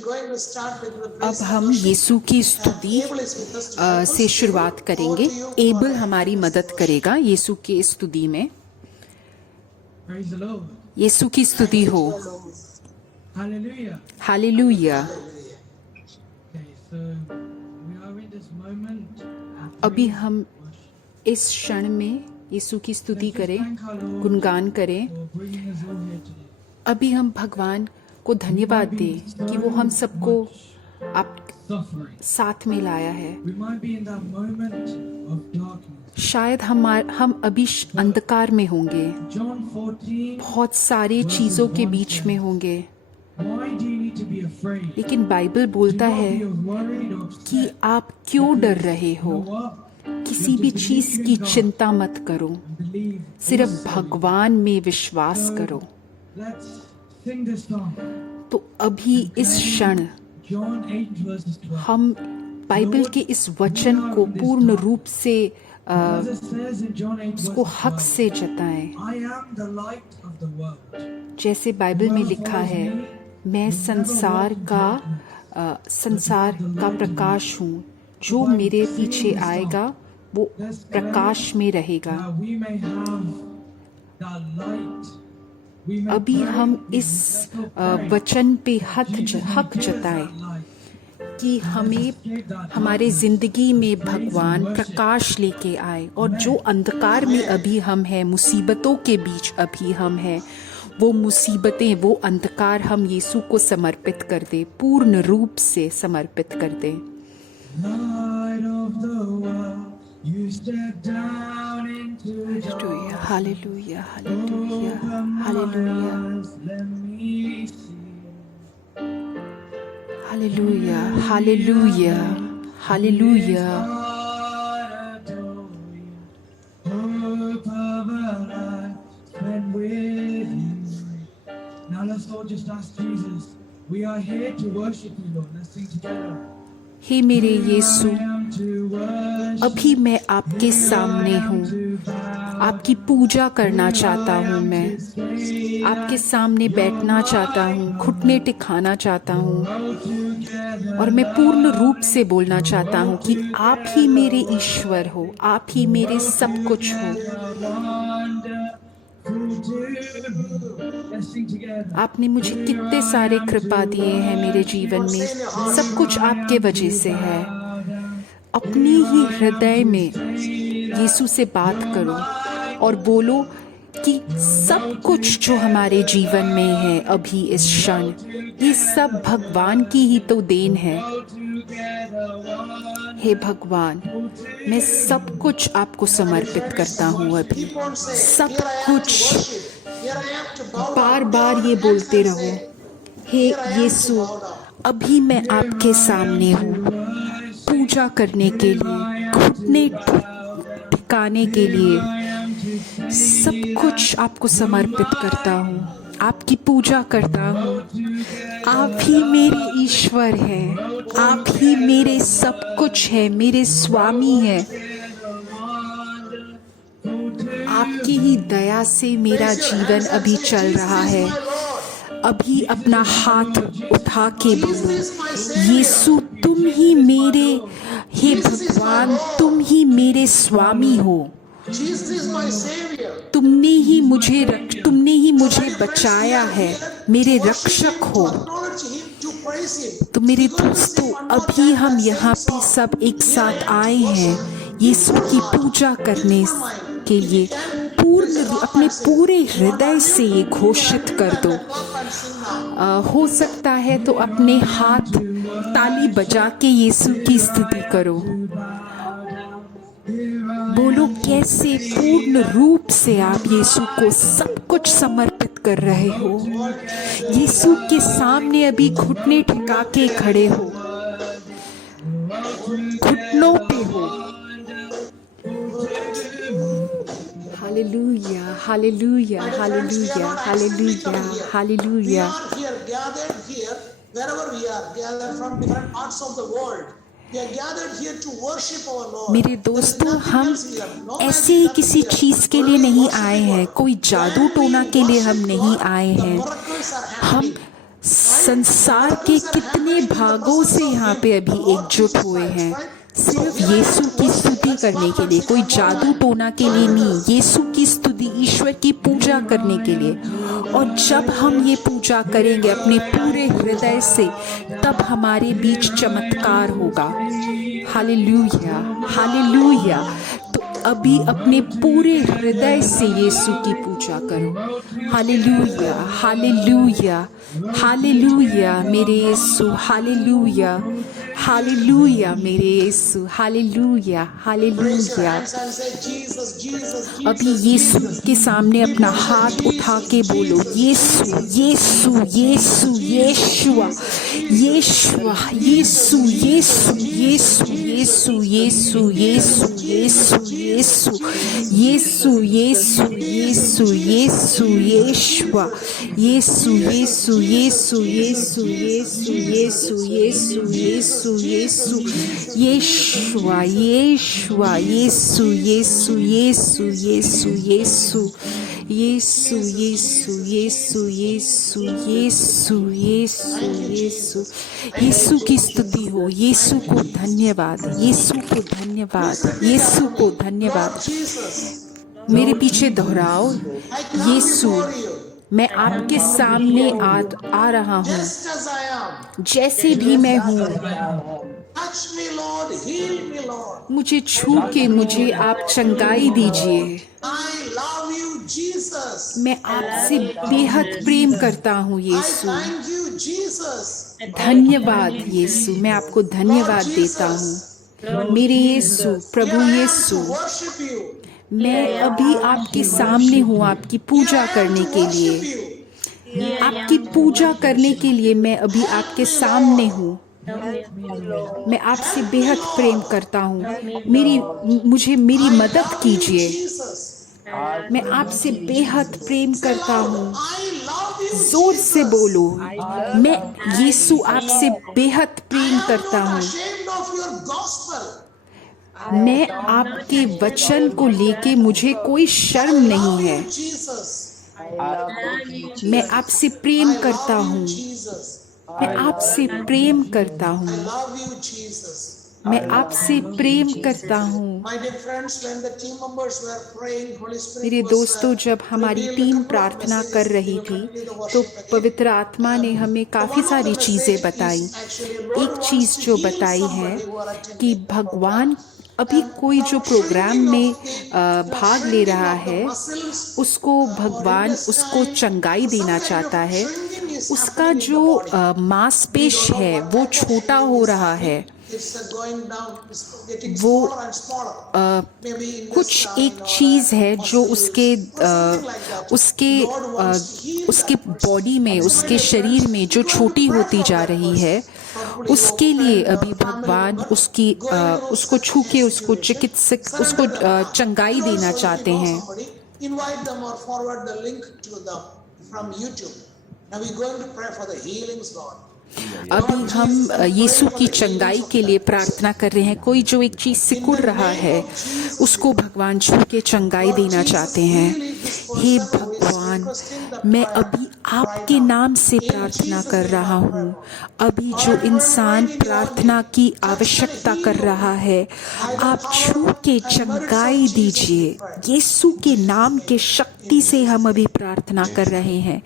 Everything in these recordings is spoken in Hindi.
अब हम यीशु की स्तुति से शुरुआत करेंगे। एबल हमारी मदद करेगा यीशु की स्तुति में। यीशु की स्तुति हो। हालेलुया। अभी हम इस क्षण में यीशु की स्तुति करें, गुणगान करें। अभी हम भगवान को धन्यवाद दें कि वो हम सबको आप साथ में लाया है। शायद हम अभी अंधकार में होंगे, बहुत सारी चीजों के बीच में होंगे, लेकिन बाइबल बोलता है कि आप क्यों डर रहे हो। किसी भी चीज की चिंता मत करो, सिर्फ भगवान में विश्वास करो। तो अभी इस क्षण हम बाइबल के इस वचन को पूर्ण रूप से उसको हक से जताएं। जैसे बाइबल में लिखा है, मैं संसार का प्रकाश हूँ, जो मेरे पीछे आएगा वो प्रकाश में रहेगा। अभी हम इस वचन पे हक जताएं कि हमें हमारे जिंदगी में भगवान प्रकाश लेके आए, और जो अंधकार में अभी हम हैं, मुसीबतों के बीच अभी हम हैं, वो मुसीबतें, वो अंधकार हम यीशु को समर्पित कर दे, पूर्ण रूप से समर्पित कर दे। Hallelujah, hallelujah, hallelujah, hallelujah, hallelujah, hallelujah. Now let's all just ask Jesus. We are here to worship you, Lord. Let's sing together. हे मेरे यीशु, अभी मैं आपके सामने हूँ, आपकी पूजा करना चाहता हूँ। मैं आपके सामने बैठना चाहता हूँ, घुटने टिकाना चाहता हूँ, और मैं पूर्ण रूप से बोलना चाहता हूँ कि आप ही मेरे ईश्वर हो, आप ही मेरे सब कुछ हो। आपने मुझे कितने सारे कृपा दिए हैं मेरे जीवन में, सब कुछ आपके वजह से है। अपनी ही हृदय में यीशु से बात करो और बोलो कि सब कुछ जो हमारे जीवन में है अभी इस क्षण, ये सब भगवान की ही तो देन है। हे भगवान, मैं सब कुछ आपको समर्पित करता हूँ। अभी सब कुछ बार बार ये बोलते रहो, हे यीशु, अभी मैं आपके सामने हूँ, पूजा करने के लिए, घुटने ठिकाने के लिए, सब कुछ आपको समर्पित करता हूँ, आपकी पूजा करता हूँ। आप ही मेरे ईश्वर हैं, आप ही मेरे सब कुछ है, मेरे स्वामी हैं। आपकी ही दया से मेरा जीवन अभी चल रहा है। अभी अपना हाथ उठा के बोलो, यीशु तुम ही मेरे, हे भगवान तुम ही मेरे स्वामी हो। तुमने ही मुझे बचाया है, मेरे रक्षक हो। तो मेरे दोस्तों, अभी हम यहाँ पे सब एक साथ आए हैं यीशु की पूजा करने के लिए। अपने पूरे हृदय से ये घोषित कर दो। हो सकता है तो अपने हाथ ताली बजा के यीशु की स्तुति करो। बोलो कैसे पूर्ण रूप से आप यीशु को सब कुछ समर्पित कर रहे हो। यीशु के सामने अभी घुटने ठिका के खड़े हो, घुटनों पे हो। Hallelujah, hallelujah, hallelujah, hallelujah, hallelujah. मेरे दोस्तों, हम ऐसे ही किसी चीज के लिए नहीं आए हैं, कोई जादू टोना के लिए हम नहीं आए हैं। हम संसार के कितने भागों से यहाँ पे अभी एकजुट हुए हैं सिर्फ यीशु की स्तुति करने के लिए, कोई जादू टोना के लिए नहीं, यीशु की स्तुति, ईश्वर की पूजा करने के लिए। और जब हम ये पूजा करेंगे अपने पूरे हृदय से, तब हमारे बीच चमत्कार होगा। Hallelujah, hallelujah. तो अभी अपने पूरे हृदय से यीशु की पूजा करो। हालेलुया, हालेलुया, हालेलुया मेरे यीशु, हालेलुया, हालेलुया मेरे यीशु, हालेलुया, हालेलुया। अभी यीशु के सामने अपना हाथ उठा के बोलो, यीशु, यीशु, यीशु, यीशुआ, यीशुआ, यीशु, यीशु, यीशु, यीशु, यीशु, यीशु, यीशु, यीशु, यीशु, यीशु, यीशु, यीशु, यीशुआ, यीशु, यीशु, यीशु, यीशु, यीशु, यीशु, यीशु, यीशु, यीशु, यीशुआ, यीशुआ, यीशु, यीशु, यीशु, यीशु, यीशु, यीशु, यीशु, यीशु, यीशु, यीशु, यीशु, यीशु, यीशु की स्तुति हो। यीशु को धन्यवाद, यीशु को धन्यवाद, यीशु को धन्यवाद। मेरे पीछे दोहराओ, यीशु मैं आपके सामने आ रहा हूँ जैसे भी मैं हूँ। मुझे छू के मुझे आप चंगाई दीजिए। मैं आपसे बेहद प्रेम करता हूँ यीशु। धन्यवाद यीशु, मैं आपको धन्यवाद देता हूँ मेरे यीशु, प्रभु यीशु। मैं अभी आपके सामने हूँ आपकी पूजा करने के लिए, आपकी पूजा करने के लिए मैं अभी आपके सामने हूँ। मैं आपसे बेहद प्रेम करता हूँ, मुझे मेरी मदद कीजिए। मैं आपसे बेहद प्रेम करता हूँ। जोर से बोलो, मैं यीशु आपसे बेहद प्रेम करता हूँ। मैं आपके वचन को लेके मुझे कोई शर्म नहीं है। मैं आपसे प्रेम करता हूँ। मैं आपसे प्रेम करता हूँ। मैं आपसे प्रेम करता हूँ। मेरे दोस्तों, जब हमारी टीम प्रार्थना कर रही थी तो पवित्र आत्मा ने हमें काफ़ी सारी चीज़ें बताई। एक चीज़ जो बताई है कि भगवान अभी कोई जो प्रोग्राम में भाग ले रहा है उसको भगवान उसको चंगाई देना चाहता है। उसका जो मांसपेश है वो छोटा हो रहा है। वो कुछ एक चीज़ है जो उसके बॉडी में, उसके शरीर में जो छोटी होती जा रही है, उसके लिए अभी भगवान उसको छू के उसको चंगाई देना चाहते हैं। अभी हम यीशु की चंगाई के लिए प्रार्थना कर रहे हैं। कोई जो एक चीज़ सिकुड़ रहा है उसको भगवान छू के चंगाई देना चाहते हैं। हे भगवान, मैं अभी आपके नाम से प्रार्थना कर रहा हूँ। अभी जो इंसान प्रार्थना की आवश्यकता कर रहा है, आप छू के चंगाई दीजिए। यीशु के नाम के शक्ति से हम अभी प्रार्थना कर रहे हैं।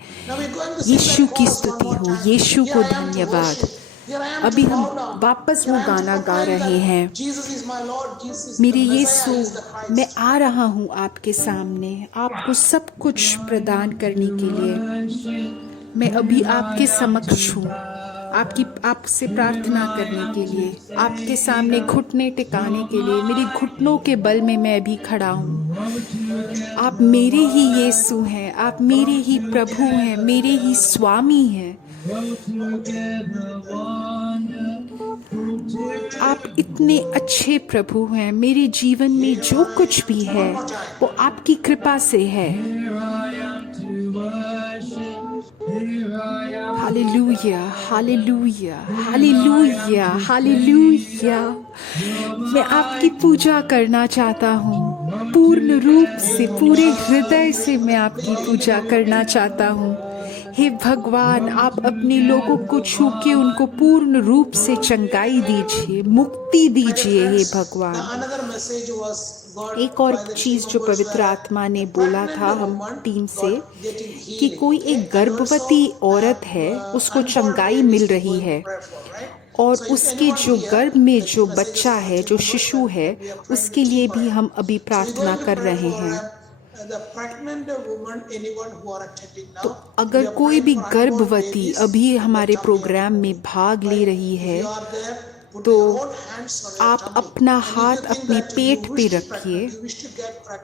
यीशु की स्तुति हो, यीशु को धन्यवाद। अभी हम वापस वो गाना गा रहे हैं, मेरे यीशु मैं आ रहा हूँ आपके सामने आपको सब कुछ प्रदान करने के लिए। मैं अभी आपके समक्ष हूँ, आपसे प्रार्थना करने के लिए, आपके सामने घुटने टिकाने के लिए। मेरे घुटनों के बल में मैं अभी खड़ा हूँ। आप मेरे ही यीशु हैं, आप मेरे ही प्रभु हैं, मेरे ही स्वामी हैं। आप इतने अच्छे प्रभु हैं। मेरे जीवन में जो कुछ भी है वो आपकी कृपा से है। Hallelujah, hallelujah, hallelujah, hallelujah. मैं आपकी पूजा करना चाहता हूँ पूर्ण रूप से, पूरे हृदय से मैं आपकी पूजा करना चाहता हूँ। हे भगवान, आप अपने लोगों को छू के उनको पूर्ण रूप से चंगाई दीजिए, मुक्ति दीजिए हे भगवान। एक और चीज जो पवित्र आत्मा ने बोला था हम टीम से, कि कोई एक गर्भवती औरत है, उसको चंगाई मिल रही है, और उसके जो गर्भ में जो बच्चा है, जो शिशु है, उसके लिए भी हम अभी प्रार्थना कर रहे हैं। तो अगर कोई भी गर्भवती अभी हमारे प्रोग्राम में भाग ले रही है, तो आप अपना हाथ अपने पेट पे रखिए,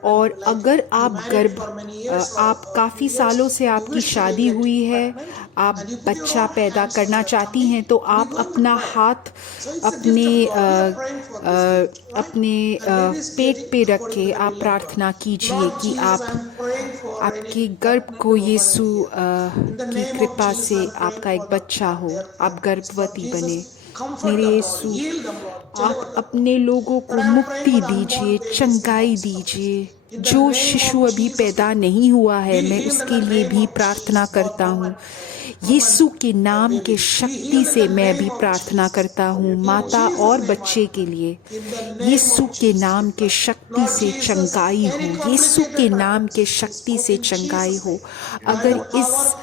और अगर आप काफ़ी सालों से आपकी शादी हुई है, आप बच्चा पैदा करना चाहती हैं, तो आप अपना हाथ अपने पेट पे रख के आप प्रार्थना कीजिए कि आपके गर्भ को यीशु की कृपा से आपका एक बच्चा हो, आप गर्भवती बने। मेरे यीशु, आप अपने लोगों को मुक्ति दीजिए, चंगाई दीजिए। जो शिशु अभी पैदा नहीं हुआ है, मैं उसके लिए भी प्रार्थना करता हूँ। यीशु के नाम के शक्ति से मैं भी प्रार्थना करता हूँ माता और बच्चे के लिए। यीशु के नाम के शक्ति से चंगाई हो, यीशु के नाम के शक्ति से चंगाई हो। अगर इस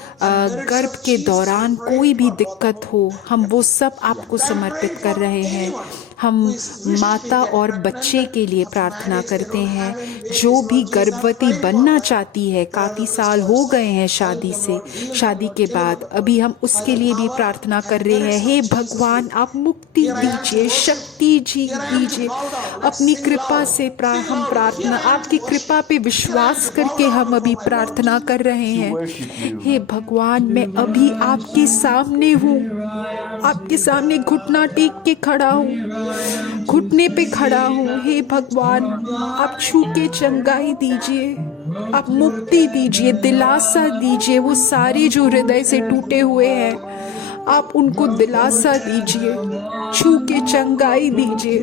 गर्भ के दौरान कोई भी दिक्कत हो, हम वो सब आपको समर्पित कर रहे हैं। हम माता और बच्चे के लिए प्रार्थना करते हैं, जो भी गर्भवती बनना चाहती है, काफ़ी साल हो गए हैं शादी के बाद, अभी हम उसके लिए भी प्रार्थना कर रहे हैं। हे भगवान, आप मुक्ति दीजिए, शक्ति दीजिए, अपनी कृपा से हम प्रार्थना, आपकी कृपा पे विश्वास करके हम अभी प्रार्थना कर रहे हैं। हे भगवान, मैं अभी आपके सामने हूँ, आपके सामने घुटना टेक के खड़ा हूँ, घुटने पे खड़ा हूँ। हे भगवान, आप छू के चंगाई दीजिए, आप मुक्ति दीजिए, दिलासा दीजिए। वो सारे जो हृदय से टूटे हुए हैं, आप उनको दिलासा दीजिए, छू के चंगाई दीजिए।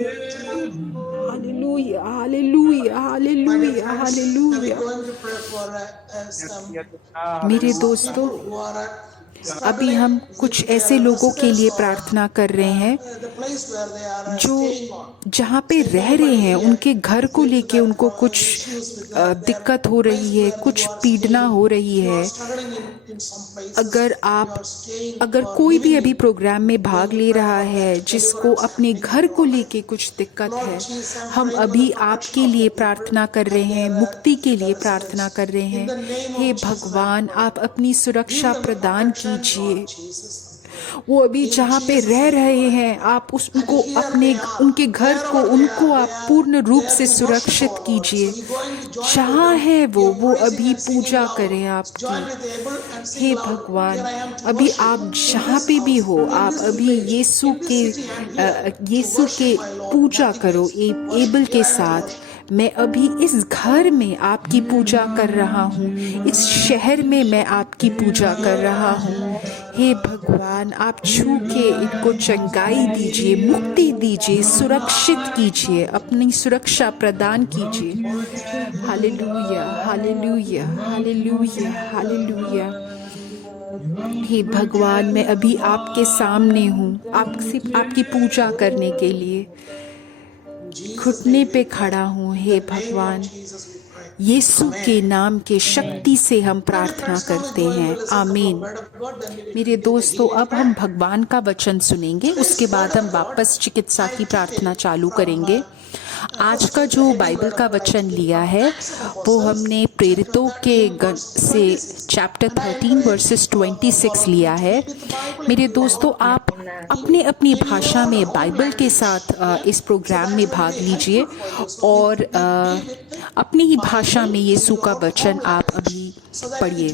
Hallelujah, hallelujah, hallelujah, hallelujah. मेरे दोस्तों, अभी हम कुछ ऐसे लोगों के लिए प्रार्थना कर रहे हैं जो जहाँ पे रह रहे हैं, उनके घर को लेके उनको कुछ दिक्कत हो रही है, कुछ पीड़ना हो रही है। अगर कोई भी अभी प्रोग्राम में भाग ले रहा है जिसको अपने घर को लेके कुछ दिक्कत है, हम अभी आपके लिए प्रार्थना कर रहे हैं, मुक्ति के लिए प्रार्थना कर रहे हैं। हे भगवान, आप अपनी सुरक्षा प्रदान कीजिए। वो अभी जहाँ पे रह रहे हैं, आप उनके घर को, उनको आप पूर्ण रूप से सुरक्षित कीजिए। जहाँ है वो अभी पूजा करें आपकी। हे भगवान, अभी आप जहाँ पे भी हो, आप अभी यीशु के पूजा करो एबल के साथ। मैं अभी इस घर में आपकी पूजा कर रहा हूँ, इस शहर में मैं आपकी पूजा कर रहा हूँ। हे भगवान, आप छू के इनको चंगाई दीजिए, मुक्ति दीजिए, सुरक्षित कीजिए, अपनी सुरक्षा प्रदान कीजिए। Hallelujah, hallelujah, hallelujah, hallelujah. हे भगवान, मैं अभी आपके सामने हूँ, आपकी पूजा करने के लिए घुटने पे खड़ा हूँ। हे भगवान, यीशु के नाम के शक्ति से हम प्रार्थना करते हैं, आमीन। मेरे दोस्तों, अब हम भगवान का वचन सुनेंगे, उसके बाद हम वापस चिकित्सा की प्रार्थना चालू करेंगे। आज का जो बाइबल का वचन लिया है वो हमने प्रेरितों के से चैप्टर 13 वर्सेस 26 लिया है। मेरे दोस्तों, आप अपने अपनी भाषा में बाइबल के साथ इस प्रोग्राम में भाग लीजिए और अपनी ही भाषा में यीशु का वचन आप अभी पढ़िए।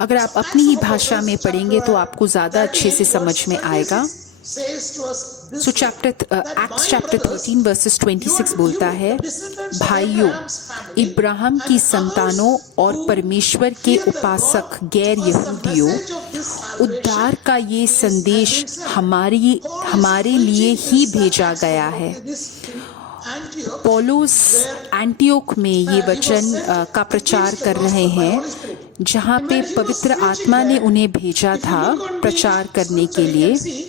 अगर आप अपनी ही भाषा में पढ़ेंगे तो आपको ज़्यादा अच्छे से समझ में आएगा। सो एक्ट्स चैप्टर 13 वर्सेस 26 बोलता है, भाइयों, इब्राहिम की संतानों और परमेश्वर के उपासक गैर यहूदियों, उद्धार का ये संदेश हमारे लिए ही भेजा गया है। पौलुस एंटियोक में ये वचन का प्रचार कर रहे हैं, जहाँ पे पवित्र आत्मा ने उन्हें भेजा था प्रचार करने के लिए।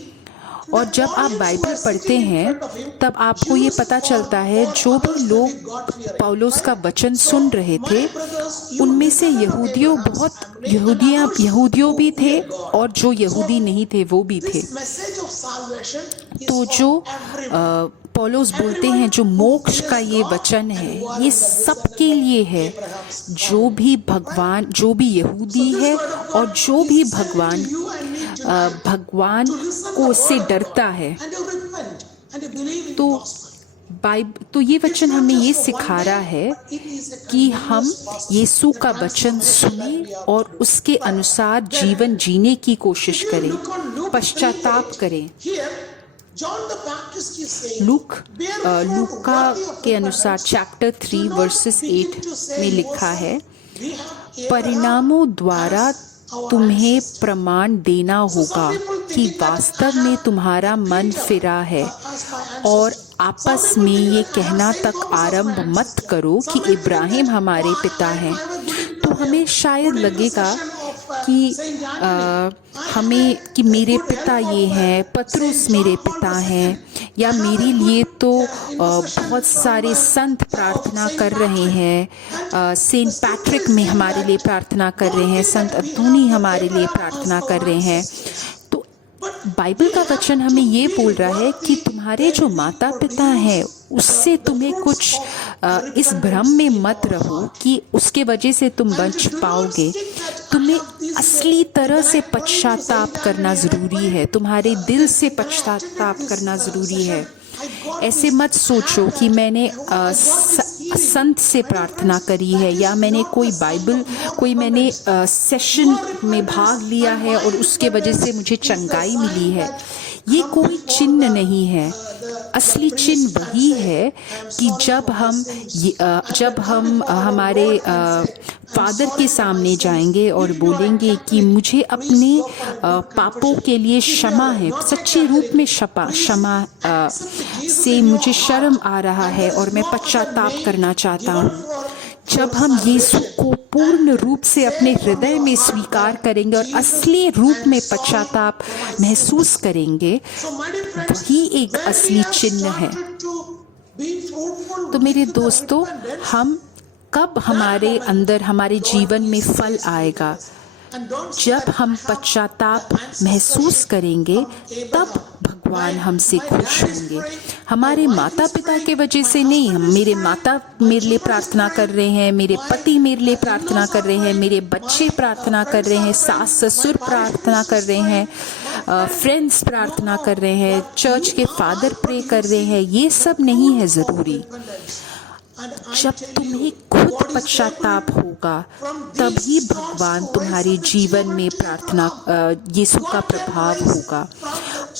और जब आप बाइबल पढ़ते हैं तब आपको ये पता चलता है जो भी लोग पौलुस का वचन सुन रहे थे उनमें से यहूदियों भी थे और जो यहूदी नहीं थे वो भी थे। तो जो पौलुस बोलते हैं जो मोक्ष का ये वचन है ये सबके लिए है, जो भी यहूदी है और जो भी भगवान को उससे डरता है। तो ये वचन हमें ये सिखा रहा है कि हम यीशु का वचन सुने और उसके अनुसार जीवन जीने की कोशिश करें, पश्चाताप करें। लूका के अनुसार चैप्टर 3 वर्सेस 8 में लिखा है, परिणामों द्वारा तुम्हें प्रमाण देना होगा कि वास्तव में तुम्हारा मन फिरा है, और आपस में ये कहना तक आरंभ मत करो कि इब्राहिम हमारे पिता हैं। तो हमें शायद लगेगा कि मेरे पिता ये हैं, पतरस मेरे पिता हैं, या मेरे लिए तो बहुत सारे संत प्रार्थना कर रहे हैं, सेंट पैट्रिक में हमारे लिए प्रार्थना कर रहे हैं, संत अंतोनी हमारे लिए प्रार्थना कर रहे हैं। तो बाइबल का वचन हमें ये बोल रहा है कि तुम्हारे जो माता पिता हैं उससे तुम्हें कुछ इस भ्रम में मत रहो कि उसके वजह से तुम बच पाओगे। तुम्हें असली तरह से पश्चाताप करना ज़रूरी है, तुम्हारे दिल से पश्चाताप करना ज़रूरी है। ऐसे मत सोचो कि मैंने संत से प्रार्थना करी है या मैंने कोई मैंने सेशन में भाग लिया है और उसके वजह से मुझे चंगाई मिली है। ये कोई चिन्ह नहीं है। असली चिन्ह वही है कि जब हम हमारे फादर के सामने जाएंगे और बोलेंगे कि मुझे अपने पापों के लिए क्षमा है, सच्चे रूप में क्षमा से मुझे शर्म आ रहा है और मैं पश्चाताप करना चाहता हूँ। जब हम यीशु को पूर्ण रूप से अपने हृदय में स्वीकार करेंगे और असली रूप में पश्चाताप महसूस करेंगे, वही एक असली चिन्ह है। तो मेरे दोस्तों, कब हमारे अंदर हमारे जीवन में फल आएगा? जब हम पश्चाताप महसूस करेंगे तब भगवान हमसे खुश होंगे। हमारे माता पिता के वजह से नहीं। मेरे माता मेरे लिए प्रार्थना कर रहे हैं, मेरे पति मेरे लिए प्रार्थना कर रहे हैं, मेरे बच्चे प्रार्थना कर रहे हैं, सास ससुर प्रार्थना कर रहे हैं, फ्रेंड्स प्रार्थना कर रहे हैं, चर्च के फादर प्रे कर रहे हैं, ये सब नहीं है ज़रूरी। जब तुम्हें खुद पश्चाताप होगा तभी भगवान तुम्हारे जीवन में यीशु का प्रभाव होगा।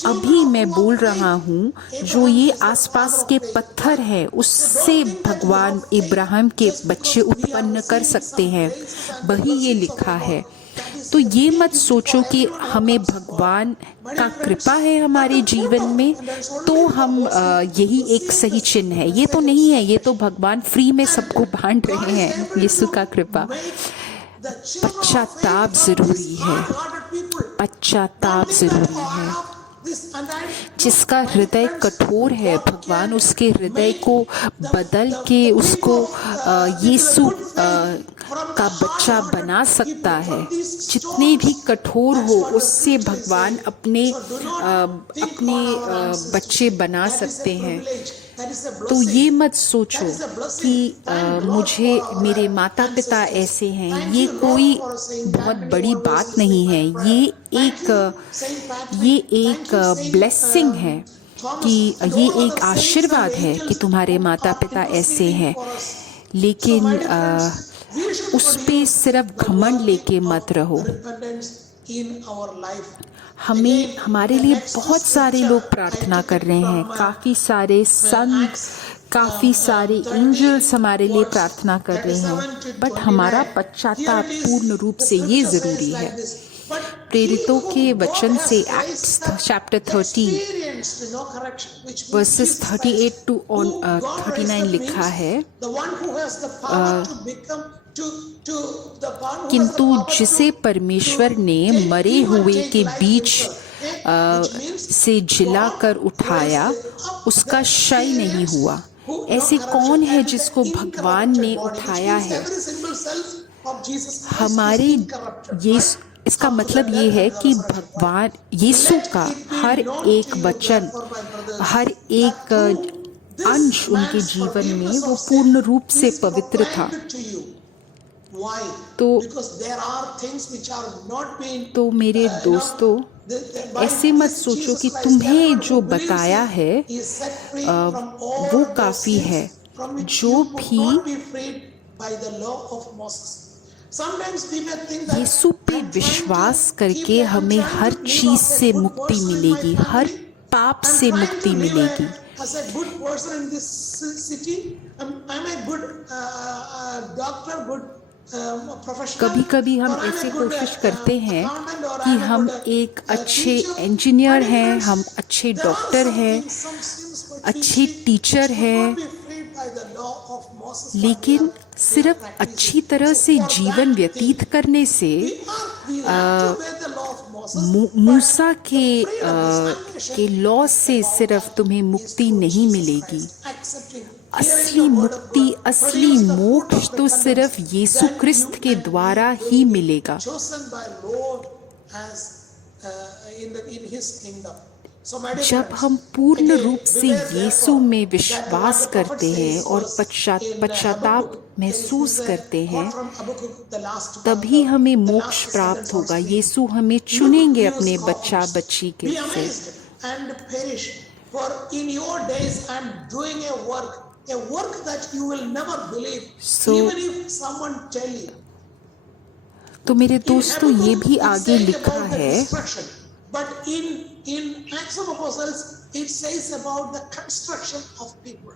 अभी मैं बोल रहा हूँ, जो ये आसपास के पत्थर हैं उससे भगवान इब्राहिम के बच्चे उत्पन्न कर सकते हैं, वही ये लिखा है। तो ये मत सोचो कि हमें भगवान का कृपा है हमारे जीवन में तो हम यही एक सही चिन्ह है। ये तो नहीं है, ये तो भगवान फ्री में सबको बांट रहे हैं, यीशु का कृपा। पश्चाताप जरूरी है, पश्चाताप जरूरी है। जिसका हृदय कठोर है, भगवान उसके हृदय को बदल के उसको यीशु का बच्चा बना सकता है। जितने भी कठोर हो उससे भगवान अपने बच्चे बना सकते हैं। तो ये मत सोचो कि मेरे माता पिता ऐसे हैं, ये कोई बहुत बड़ी बात नहीं है। ये एक ब्लेसिंग है, कि ये एक आशीर्वाद है कि तुम्हारे माता पिता ऐसे हैं। लेकिन उस पे सिर्फ घमंड लेके मत रहो। हमारे लिए बहुत सारे लोग प्रार्थना कर रहे हैं, काफ़ी सारे संत, काफ़ी सारे एंजल्स हमारे लिए प्रार्थना कर रहे हैं, बट हमारा पश्चाताप पूर्ण रूप से ये ज़रूरी है। प्रेरितों के वचन से एक्ट्स चैप्टर 13 वर्सेस 38 to 39 लिखा है, किंतु जिसे परमेश्वर ने मरे हुए के बीच से जिलाकर उठाया उसका क्षय नहीं हुआ। ऐसे कौन है जिसको भगवान ने उठाया है? हमारे इसका मतलब ये है कि भगवान यीशु का हर एक वचन, हर एक अंश उनके जीवन में वो पूर्ण रूप से पवित्र था। तो मेरे दोस्तों, ऐसे मत सोचो कि तुम्हें जो बताया है वो काफी है। जो भी यीशु पे विश्वास करके हमें हर चीज से मुक्ति मिलेगी, हर पाप से मुक्ति मिलेगी। कभी कभी हम ऐसे कोशिश करते हैं कि हम एक अच्छे इंजीनियर हैं, हम अच्छे डॉक्टर हैं, अच्छे टीचर हैं, लेकिन सिर्फ अच्छी तरह से जीवन व्यतीत करने से मूसा के लॉ से सिर्फ तुम्हें मुक्ति नहीं मिलेगी। असली मुक्ति, असली मोक्ष तो सिर्फ यीशु क्रिस्त के द्वारा ही मिलेगा। जब हम पूर्ण रूप से यीशु में विश्वास करते हैं और पश्चाताप महसूस करते हैं, तभी हमें मोक्ष प्राप्त होगा। यीशु हमें चुनेंगे अपने बच्चा बच्ची के से। तो मेरे दोस्तों, ये भी आगे लिखा है, but in Acts of Apostles it says about the construction of people.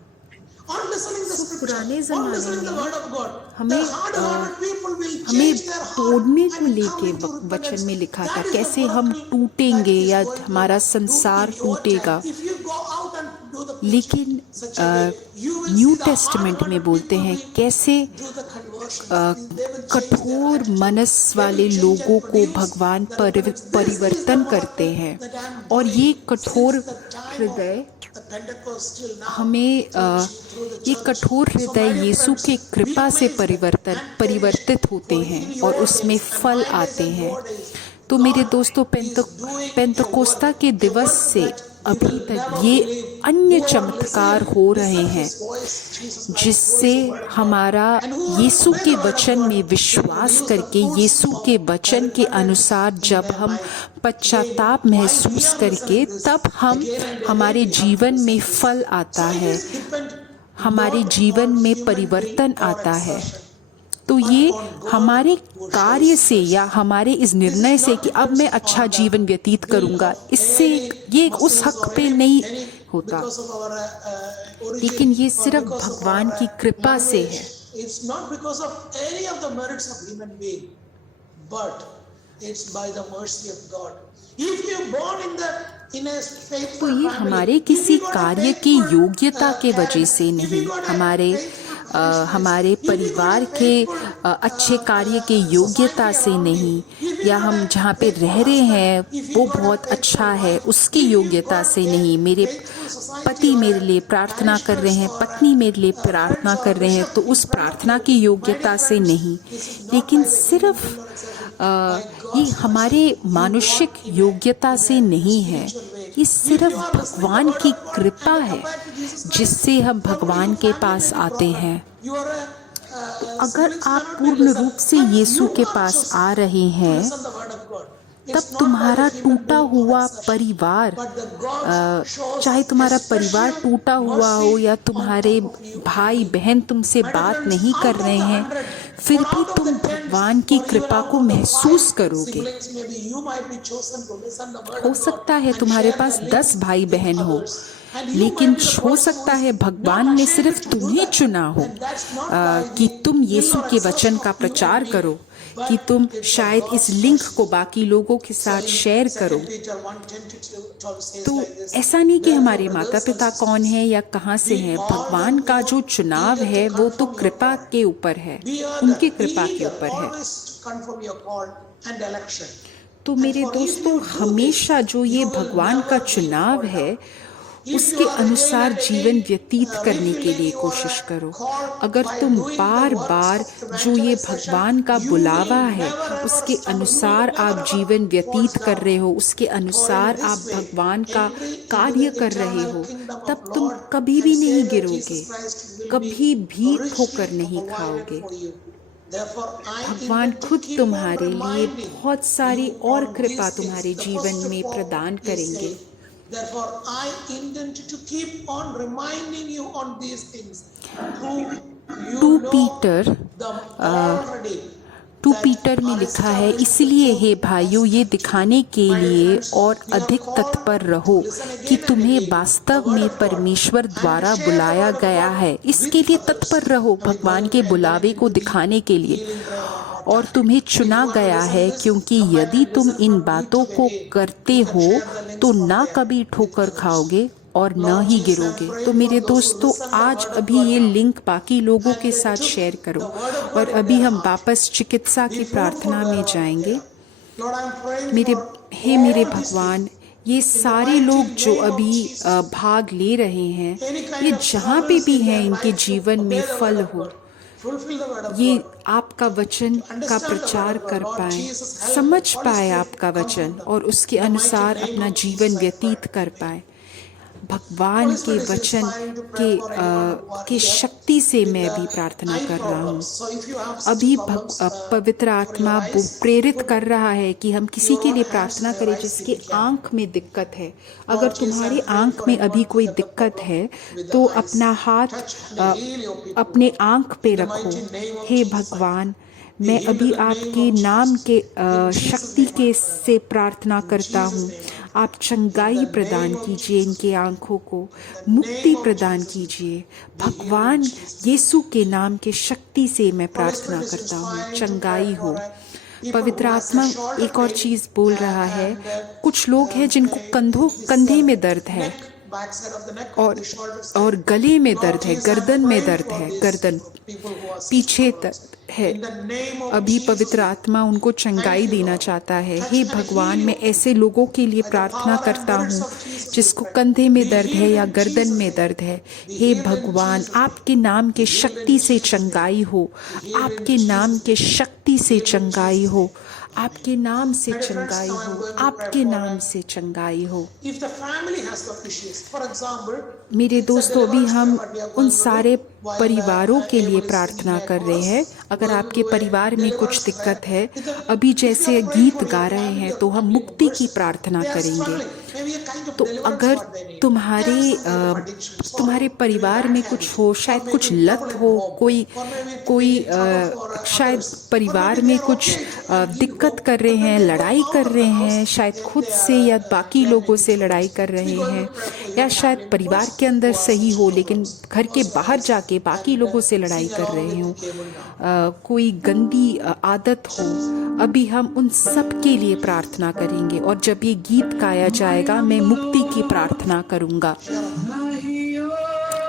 On listening the scripture, पुराने on listening ज़माने the word of God, हमें the hard-hearted people will हमें change their heart तोड़ने को and लेके come into वचन repentance. में लिखा था, That is the कैसे work हम that टूटेंगे is या going to हमारा do संसार in your टूटेगा। time. If you go out and do the लेकिन preaching such a way, you will new see the testament में hard-hearted बोलते people हैं will कैसे do the conversions. They will change their कठोर attitude. मनस वाले लोगों को भगवान परिवर्तन करते हैं, और ये कठोर हृदय हमें ये कठोर हृदय यीशु के कृपा से परिवर्तित होते हैं और उसमें फल आते हैं। तो मेरे दोस्तों, पेंतकोस्ता के दिवस से अभी तक ये अन्य चमत्कार हो रहे हैं, जिससे हमारा यीशु के वचन में विश्वास करके, यीशु के वचन के अनुसार जब हम पश्चाताप महसूस करके, तब हमारे जीवन में फल आता है, हमारे जीवन में परिवर्तन आता है। तो ये हमारे कार्य से या हमारे इस निर्णय से कि अब मैं अच्छा जीवन व्यतीत करूंगा, इससे ये उस हक पे नहीं होता, लेकिन ये सिर्फ भगवान की कृपा से है। तो ये हमारे किसी कार्य की योग्यता के वजह से नहीं, हमारे परिवार के अच्छे कार्य के योग्यता से नहीं, या हम जहाँ पे रह रहे हैं वो बहुत अच्छा है उसकी योग्यता से नहीं, मेरे पति मेरे लिए प्रार्थना कर रहे हैं, पत्नी मेरे लिए प्रार्थना कर रहे हैं तो उस प्रार्थना की योग्यता से नहीं, लेकिन सिर्फ ये हमारे मानुषिक योग्यता से नहीं है, ये सिर्फ भगवान की कृपा है जिससे हम भगवान के पास आते हैं। तो अगर आप पूर्ण रूप से यीशु के पास आ रहे हैं, तब तुम्हारा टूटा हुआ परिवार, चाहे तुम्हारा परिवार टूटा हुआ हो या तुम्हारे भाई बहन तुमसे बात नहीं कर रहे हैं, फिर भी तुम भगवान की कृपा को महसूस करोगे। हो सकता है तुम्हारे पास 10 भाई बहन हो, लेकिन हो सकता है भगवान ने सिर्फ तुम्हें चुना हो कि तुम यीशु के वचन का प्रचार करो, कि तुम शायद इस लिंक को बाकी लोगों के साथ शेयर करो। तो ऐसा नहीं कि हमारे माता पिता कौन है या कहाँ से हैं, भगवान का जो चुनाव है वो तो कृपा के ऊपर है, उनकी कृपा के ऊपर है। तो मेरे दोस्तों, हमेशा जो ये भगवान का चुनाव है उसके अनुसार जीवन व्यतीत करने के लिए कोशिश करो। अगर तुम बार बार जो ये भगवान का बुलावा है उसके अनुसार आप जीवन व्यतीत कर रहे हो, उसके अनुसार आप भगवान का कार्य कर रहे हो, तब तुम कभी भी नहीं गिरोगे, कभी भी ठोकर नहीं खाओगे। भगवान खुद तुम्हारे लिए बहुत सारी और कृपा तुम्हारे जीवन में प्रदान करेंगे। Therefore, I intend to keep on reminding you on these things. 2 Peter में लिखा है, इसलिए हे भाइयों, ये दिखाने के लिए और अधिक तत्पर रहो कि तुम्हें वास्तव में परमेश्वर द्वारा बुलाया गया है। इसके लिए तत्पर रहो, भगवान के बुलावे को दिखाने के लिए, और तुम्हें चुना गया है, क्योंकि यदि तुम इन बातों को करते हो तो ना कभी ठोकर खाओगे और न ही गिरोगे। तो मेरे दोस्तों, आज अभी ये लिंक बाकी लोगों के साथ शेयर करो। और अभी हम वापस चिकित्सा की प्रार्थना में जाएंगे। मेरे भगवान, ये सारे लोग जो अभी भाग ले रहे हैं, ये जहाँ पे भी हैं, इनके जीवन में फल हो, ये आपका वचन का प्रचार कर पाए, समझ पाए आपका वचन और उसके अनुसार अपना जीवन व्यतीत कर पाए। भगवान के वचन के शक्ति से मैं भी प्रार्थना कर रहा हूँ। अभी पवित्र आत्मा प्रेरित कर रहा है कि हम किसी के लिए प्रार्थना करें जिसके आंख में दिक्कत है। अगर तुम्हारी आंख में अभी कोई दिक्कत है तो अपना हाथ अपने आंख पे रखो। हे भगवान, मैं अभी आपके नाम के शक्ति के से प्रार्थना करता हूँ। आप चंगाई प्रदान कीजिए, इनके आँखों को मुक्ति प्रदान कीजिए। भगवान यीशु के नाम के शक्ति से मैं प्रार्थना करता हूँ, चंगाई हो। पवित्र आत्मा एक और चीज़ बोल रहा है, कुछ लोग हैं जिनको कंधे में दर्द है और गले में दर्द है, गर्दन में दर्द है, गर्दन पीछे दर्द है। अभी पवित्र आत्मा उनको चंगाई देना चाहता है। हे भगवान, मैं ऐसे लोगों के लिए प्रार्थना करता हूँ जिसको कंधे में दर्द है या गर्दन में दर्द है। हे भगवान, आपके नाम के शक्ति से चंगाई हो, आपके नाम के शक्ति से चंगाई हो, आपके नाम से चंगाई हो, आपके नाम से चंगाई हो। मेरे दोस्तों, अभी हम उन सारे परिवारों के लिए प्रार्थना कर रहे हैं। अगर आपके परिवार में कुछ दिक्कत है, अभी जैसे गीत गा रहे हैं तो हम मुक्ति की प्रार्थना करेंगे। तो अगर तुम्हारे परिवार में कुछ हो, शायद कुछ लत हो, कोई शायद परिवार में कुछ दिक्कत कर रहे हैं, लड़ाई कर रहे हैं, शायद खुद से या बाकी लोगों से लड़ाई कर रहे हैं, या शायद परिवार के अंदर सही हो लेकिन घर के बाहर जाके बाकी लोगों से लड़ाई कर रहे हो, कोई गंदी आदत हो, अभी हम उन सब के लिए प्रार्थना करेंगे। और जब ये गीत गाया जाएगा मैं मुक्ति की प्रार्थना करूंगा।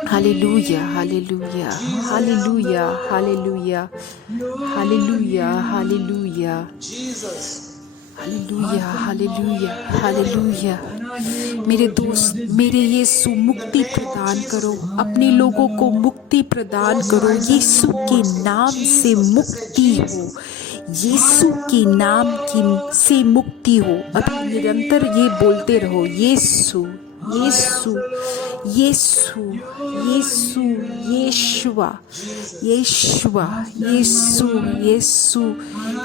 Hallelujah, hallelujah, hallelujah, hallelujah, hallelujah, hallelujah, hallelujah, hallelujah, hallelujah. मेरे दोस्त, मेरे यीशु, मुक्ति प्रदान करो, अपने लोगों को मुक्ति प्रदान करो। यीशु के नाम से मुक्ति हो, यीशु के नाम की से मुक्ति हो। अभी निरंतर ये बोलते रहो, यीशु, यीशु, यीशु, यीशु, यीशुआ, यीशुआ, यीशु, यीशु,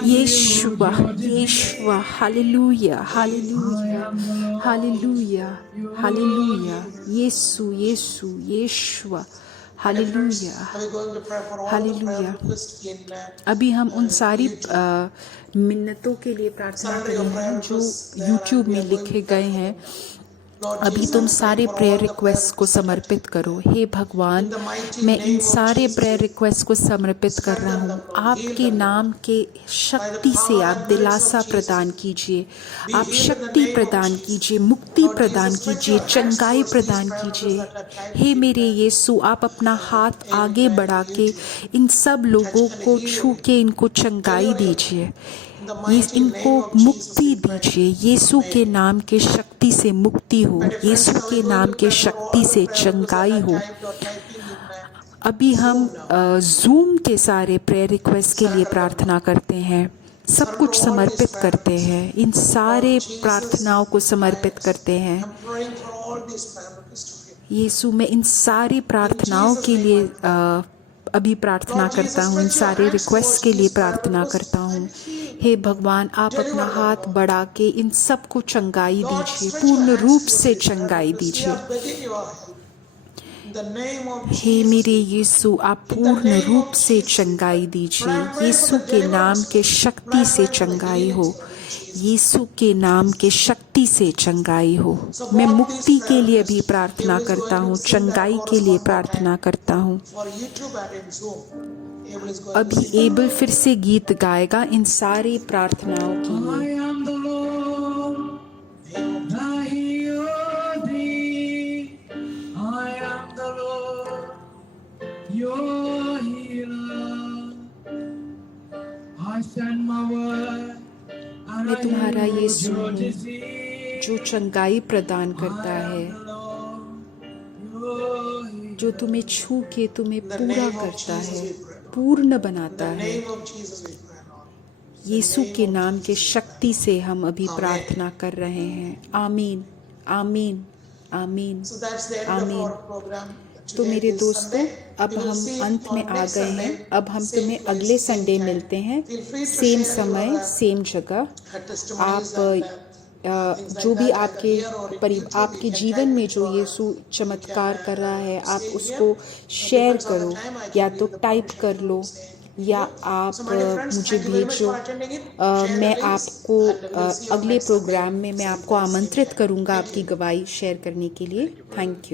यीशुआ, यीशुआ। Hallelujah, hallelujah, hallelujah, hallelujah. यीशु, यीशु, यीशुआ। Hallelujah, hallelujah. अभी हम उन सारी मिन्नतों के लिए प्रार्थना करेंगे जो YouTube में लिखे गए हैं। अभी तुम सारे प्रेयर रिक्वेस्ट को समर्पित करो। हे भगवान, मैं इन सारे प्रेयर रिक्वेस्ट को समर्पित कर रहा हूँ। आपके नाम के शक्ति से आप दिलासा प्रदान कीजिए, आप शक्ति प्रदान कीजिए, मुक्ति प्रदान कीजिए, चंगाई प्रदान कीजिए। हे मेरे यीशु, आप अपना हाथ आगे बढ़ा के इन सब लोगों को छू के इनको चंगाई दीजिए, इनको मुक्ति दीजिए। यीशु के नाम के शक्ति से मुक्ति हो, यीशु के नाम के शक्ति से चंगाई हो। अभी हम जूम के सारे प्रेयर रिक्वेस्ट के लिए प्रार्थना करते हैं, सब कुछ समर्पित करते हैं, इन सारे प्रार्थनाओं को समर्पित करते हैं। यीशु, मैं इन सारी प्रार्थनाओं के लिए अभी प्रार्थना करता हूँ, इन सारे रिक्वेस्ट के लिए प्रार्थना करता हूँ। हे भगवान, आप अपना हाथ बढ़ा के इन सब को चंगाई दीजिए, पूर्ण रूप से चंगाई दीजिए। हे मेरे यीशु, आप पूर्ण रूप से चंगाई दीजिए। यीशु के नाम के शक्ति से चंगाई हो, यीशु के नाम के शक्ति से चंगाई हो। मैं मुक्ति के लिए भी प्रार्थना करता हूँ, चंगाई के लिए प्रार्थना करता हूँ। अभी एबल फिर से गीत गाएगा इन सारी प्रार्थनाओं के लिए। मैं तुम्हारा यीशु हूँ जो चंगाई प्रदान करता है, जो तुम्हें छू के तुम्हें पूरा करता है, पूर्ण बनाता है। यीशु के नाम के शक्ति से हम अभी प्रार्थना कर रहे हैं। आमीन, आमीन, आमीन, आमीन। तो मेरे दोस्तों, अब हम अंत में आ गए हैं। अब हम तुम्हें अगले संडे मिलते हैं, सेम समय सेम जगह। आप जो भी आपके जीवन में जो यीशु चमत्कार कर रहा है, आप उसको शेयर करो, या तो टाइप कर लो या आप मुझे भेजो। मैं आपको अगले प्रोग्राम में मैं आपको आमंत्रित करूंगा आपकी गवाही शेयर करने के लिए। Thank you.